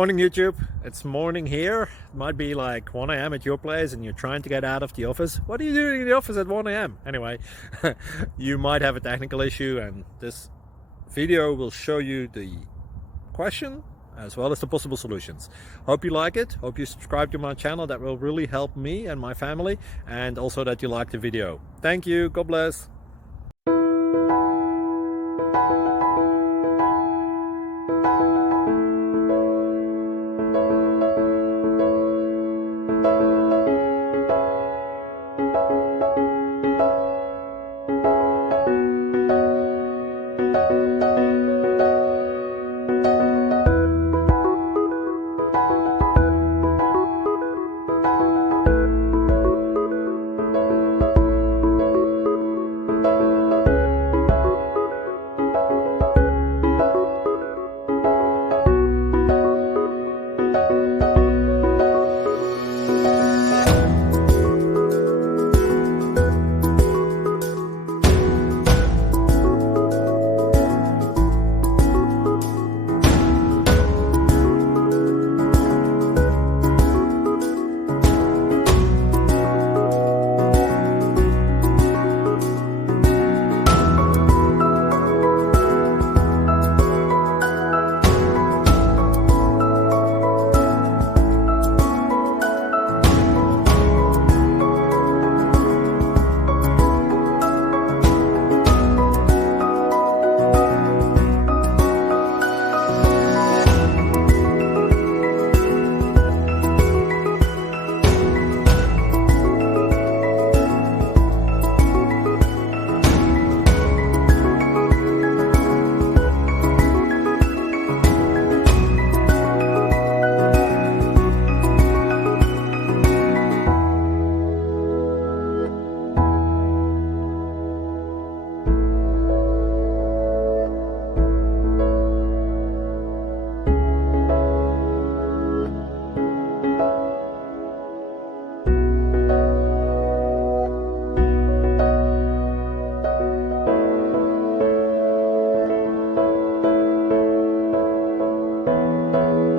Morning YouTube, it's morning here. It might be like 1 a.m. at your place and you're trying to get out of the office. What are you doing in the office at 1 a.m.? Anyway, you might have a technical issue and this video will show you the question as well as the possible solutions. Hope you like it, hope you subscribe to my channel. That will really help me and my family, and also that you like the video. Thank you, God bless.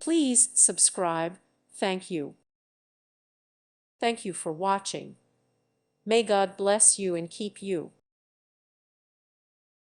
Please subscribe. Thank you. Thank you for watching. May God bless you and keep you.